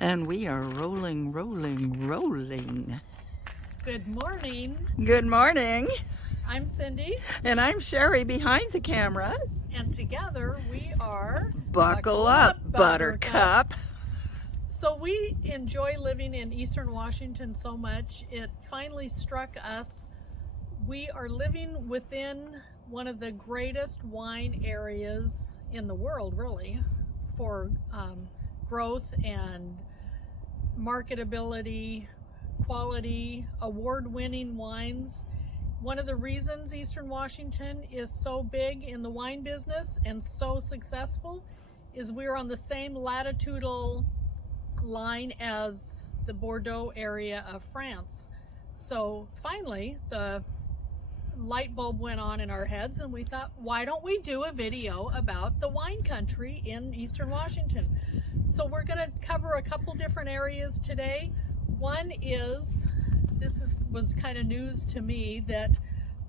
And we are rolling, rolling, rolling. Good morning. Good morning. I'm Cindy. And I'm Sherry behind the camera. And together we are Buckle up, Buttercup. So we enjoy living in Eastern Washington so much. It finally struck us. We are living within one of the greatest wine areas in the world, really, for growth and marketability, quality, award-winning wines. One of the reasons Eastern Washington is so big in the wine business and so successful is we're on the same latitudinal line as the Bordeaux area of France. So finally, the light bulb went on in our heads and we thought, why don't we do a video about the wine country in Eastern Washington? So we're going to cover a couple different areas today. One is, was kind of news to me, that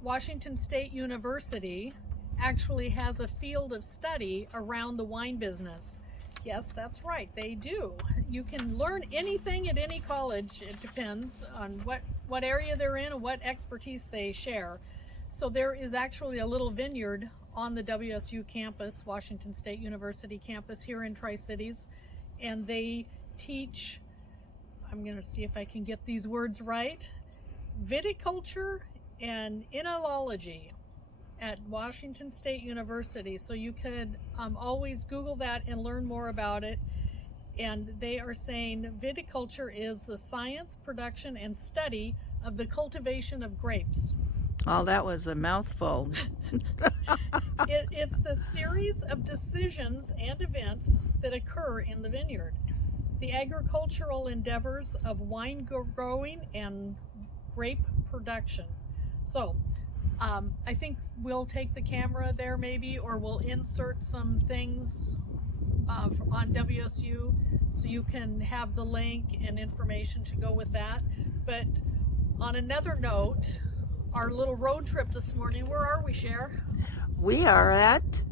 Washington State University actually has a field of study around the wine business. Yes, that's right, they do. You can learn anything at any college. It depends on what area they're in and what expertise they share. So there is actually a little vineyard on the WSU campus, Washington State University campus here in Tri-Cities, and they teach, I'm going to see if I can get these words right, viticulture and enology at Washington State University. So you could always Google that and learn more about it. And they are saying viticulture is the science, production, and study of the cultivation of grapes. Oh, that was a mouthful. It's the series of decisions and events that occur in the vineyard. The agricultural endeavors of wine growing and grape production. So I think we'll take the camera there maybe, or we'll insert some things on WSU so you can have the link and information to go with that. But on another note, our little road trip this morning, where are we, Cher? We are at,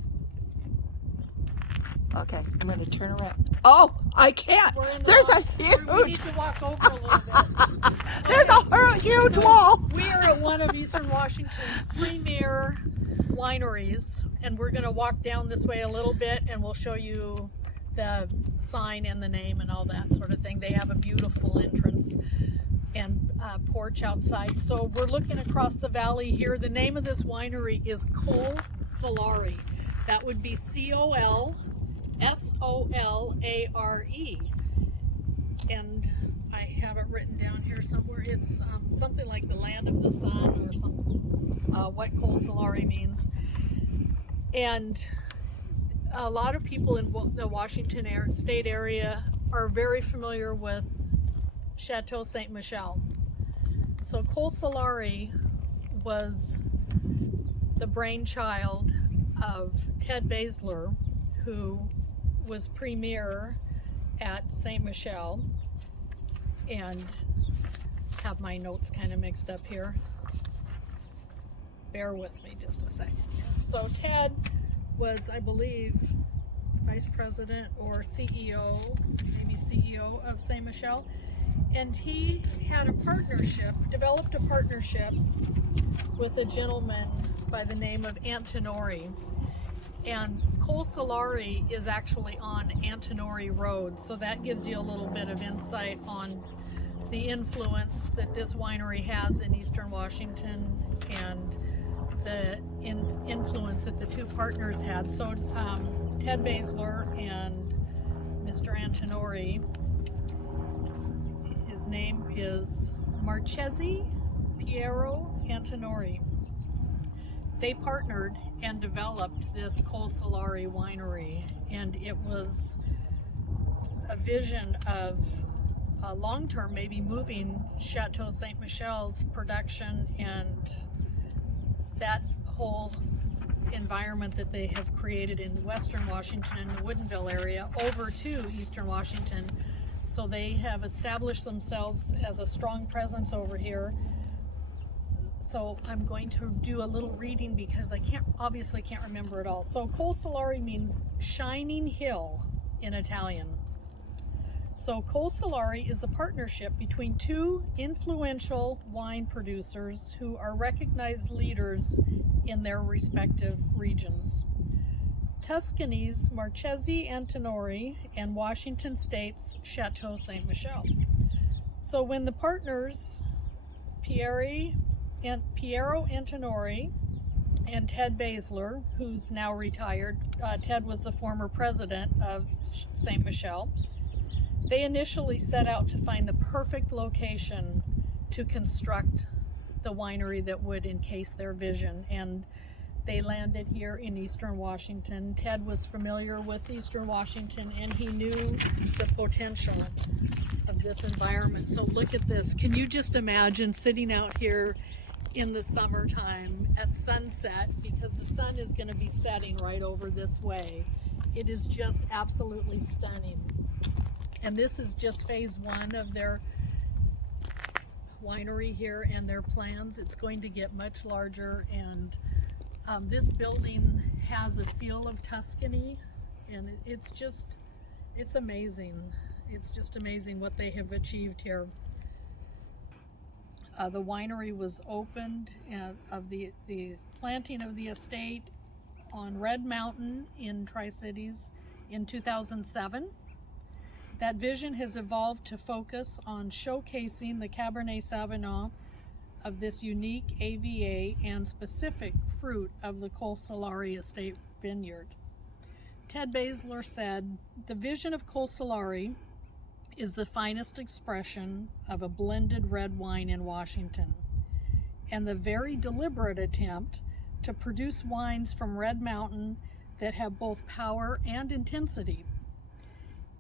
okay, I'm going to turn around. Oh, I can't. There's a huge, we need to walk over a little bit. There's a huge wall. We are at one of Eastern Washington's premier wineries, and we're going to walk down this way a little bit and we'll show you the sign and the name and all that sort of thing. They have a beautiful entrance and porch outside. So we're looking across the valley here. The name of this winery is Col Solare. That would be Colsolare. And I have it written down here somewhere. It's something like the land of the sun or something, what Col Solare means. And a lot of people in the Washington state area are very familiar with Chateau Ste. Michelle. So Col Solare was the brainchild of Ted Basler, who was premier at Ste. Michelle, and have my notes kind of mixed up here. Bear with me just a second here. So Ted was, I believe, vice president or CEO, maybe CEO of Ste. Michelle, and he had a partnership, developed a partnership with a gentleman by the name of Antinori. And Col Solare is actually on Antinori Road, so that gives you a little bit of insight on the influence that this winery has in Eastern Washington and the influence that the two partners had. So Ted Basler and Mr. Antinori, his name is Marchese Piero Antinori. They partnered and developed this Col Solare winery, and it was a vision of long-term, maybe moving Chateau Ste. Michelle's production and that whole environment that they have created in Western Washington and the Woodinville area over to Eastern Washington. So they have established themselves as a strong presence over here. So I'm going to do a little reading because I obviously can't remember it all. So Col Solare means shining hill in Italian. So Col Solari is a partnership between two influential wine producers who are recognized leaders in their respective regions. Tuscany's Marchesi Antinori and Washington State's Chateau Saint Michel. So when the partners, Piero Antinori and Ted Basler, who's now retired, Ted was the former president of Saint Michel, they initially set out to find the perfect location to construct the winery that would encase their vision, and they landed here in Eastern Washington. Ted was familiar with Eastern Washington and he knew the potential of this environment. So look at this. Can you just imagine sitting out here in the summertime at sunset, because the sun is going to be setting right over this way. It is just absolutely stunning. And this is just phase one of their winery here and their plans. It's going to get much larger, and this building has a feel of Tuscany, and it's amazing. It's just amazing what they have achieved here. The winery was opened of the planting of the estate on Red Mountain in Tri-Cities in 2007. That vision has evolved to focus on showcasing the Cabernet Sauvignon of this unique AVA and specific fruit of the Col Solari estate vineyard. Ted Basler said, "The vision of Col Solari is the finest expression of a blended red wine in Washington, and the very deliberate attempt to produce wines from Red Mountain that have both power and intensity."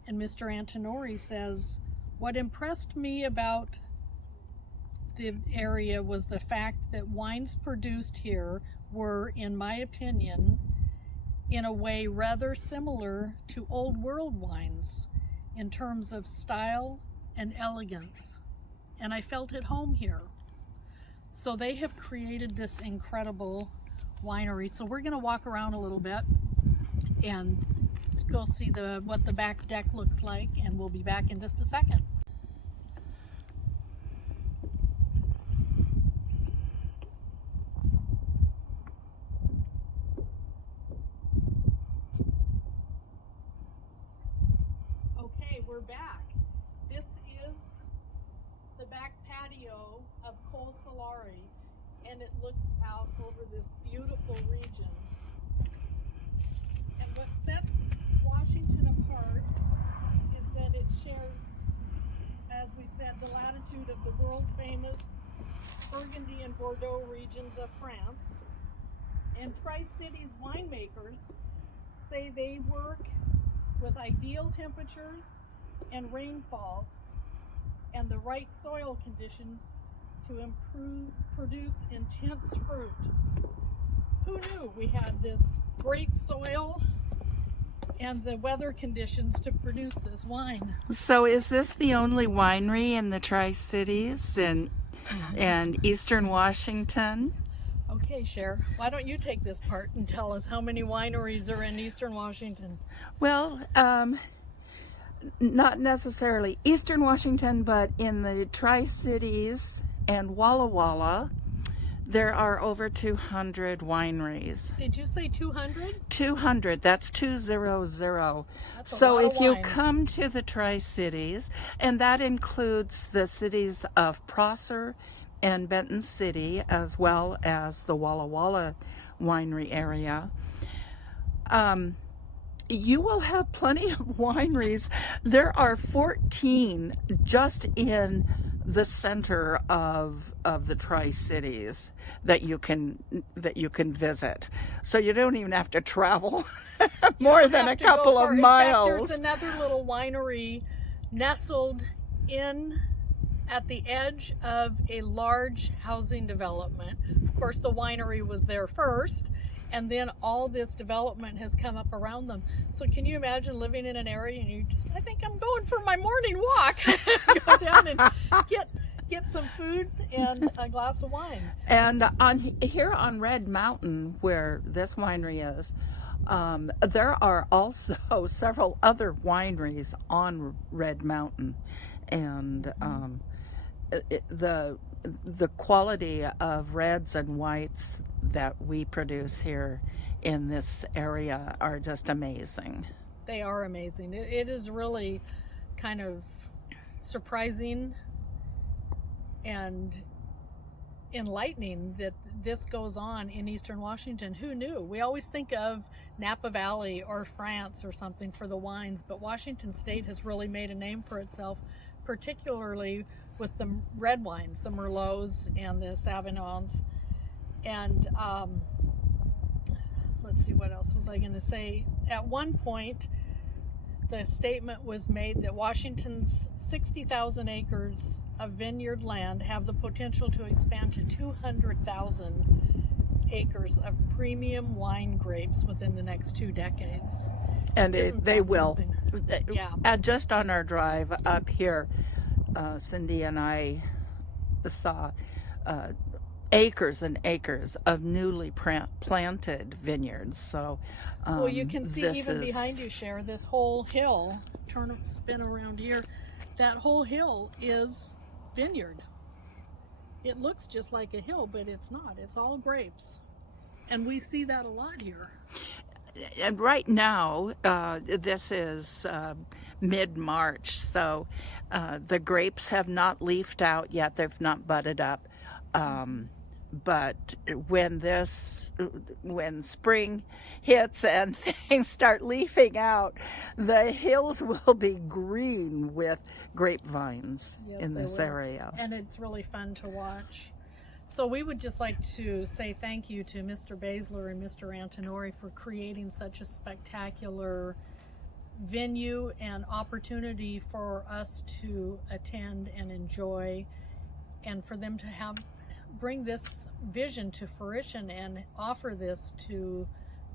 And Mr. Antinori says, "What impressed me about the area was the fact that wines produced here were, in my opinion, in a way rather similar to old world wines in terms of style and elegance. And I felt at home here." So they have created this incredible winery. So we're gonna walk around a little bit and go see what the back deck looks like, and we'll be back in just a second. Okay, we're back. This is the back patio of Col Solari, and it looks out over this beautiful region. And what sets Washington apart is that it shares, as we said, the latitude of the world famous Burgundy and Bordeaux regions of France. And Tri-Cities winemakers say they work with ideal temperatures and rainfall and the right soil conditions to produce intense fruit. Who knew we had this great soil and the weather conditions to produce this wine? So is this the only winery in the Tri-Cities and Eastern Washington? Okay, Cher, why don't you take this part and tell us how many wineries are in Eastern Washington? Well, not necessarily Eastern Washington, but in the Tri-Cities and Walla Walla, there are over 200 wineries. Did you say 200? 200, that's 200. That's a So lot of if you wine. come to the Tri-Cities, and that includes the cities of Prosser and Benton City, as well as the Walla Walla winery area, you will have plenty of wineries. There are 14 just in the center of the Tri-Cities that you can visit. So you don't even have to travel more than a couple of miles. In fact, there's another little winery nestled in at the edge of a large housing development. Of course, the winery was there first, and then all this development has come up around them. So can you imagine living in an area and you just, I think I'm going for my morning walk. Go down and get some food and a glass of wine. And here on Red Mountain, where this winery is, There are also several other wineries on Red Mountain, and the quality of reds and whites that we produce here in this area are just amazing. They are amazing. It is really kind of surprising and enlightening that this goes on in Eastern Washington. Who knew? We always think of Napa Valley or France or something for the wines, but Washington State has really made a name for itself, particularly with the red wines, the Merlots and the Savignons. And let's see, what else was I going to say? At one point, the statement was made that Washington's 60,000 acres of vineyard land have the potential to expand to 200,000 acres of premium wine grapes within the next 2 decades. And they will. Yeah. Just on our drive up here, Cindy and I saw acres and acres of newly planted vineyards. So, well, you can see even behind you, Cher, this whole hill. Spin around here. That whole hill is vineyard. It looks just like a hill, but it's not. It's all grapes, and we see that a lot here. And right now, this is mid-March, so the grapes have not leafed out yet. They've not budded up. But when spring hits and things start leafing out, the hills will be green with grapevines in this area. And it's really fun to watch. So we would just like to say thank you to Mr. Baszler and Mr. Antonori for creating such a spectacular venue and opportunity for us to attend and enjoy, and for them to bring this vision to fruition and offer this to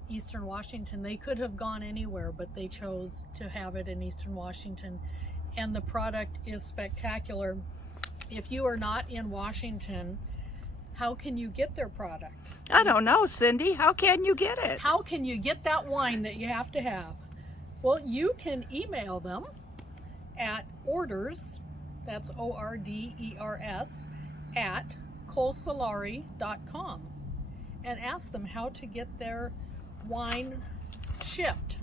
Eastern Washington. They could have gone anywhere, but they chose to have it in Eastern Washington, and the product is spectacular. If you are not in Washington, how can you get their product? I don't know, Cindy. How can you get it? How can you get that wine that you have to have? Well, you can email them at orders, that's ORDERS, at colsolari.com, and ask them how to get their wine shipped.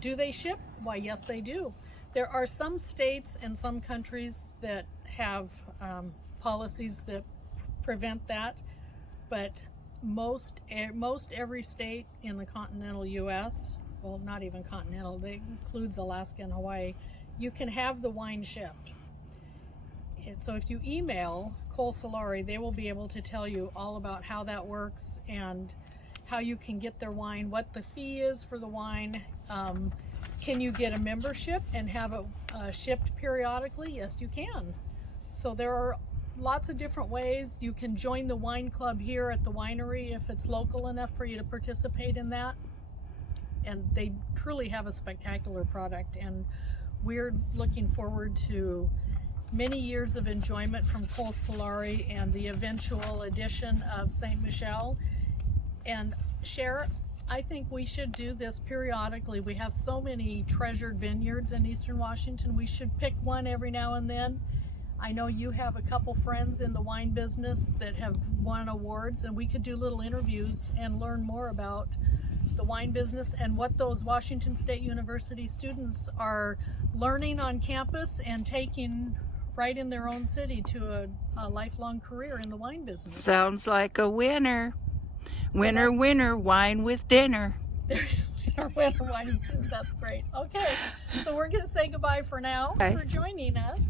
Do they ship? Why, yes, they do. There are some states and some countries that have policies that prevent that, but most every state in the continental U.S., well, not even continental, that includes Alaska and Hawaii, you can have the wine shipped. So if you email Col Solari, they will be able to tell you all about how that works and how you can get their wine, what the fee is for the wine. Can you get a membership and have it shipped periodically? Yes, you can. So there are lots of different ways. You can join the wine club here at the winery if it's local enough for you to participate in that. And they truly have a spectacular product, and we're looking forward to many years of enjoyment from Col Solari and the eventual addition of St. Michel. And Cher, I think we should do this periodically. We have so many treasured vineyards in Eastern Washington. We should pick one every now and then. I know you have a couple friends in the wine business that have won awards, and we could do little interviews and learn more about the wine business and what those Washington State University students are learning on campus and taking right in their own city to a lifelong career in the wine business. Sounds like a winner. Winner, winner, wine with dinner. Winner, wine. That's great. Okay, so we're going to say goodbye for now. Okay. For joining us.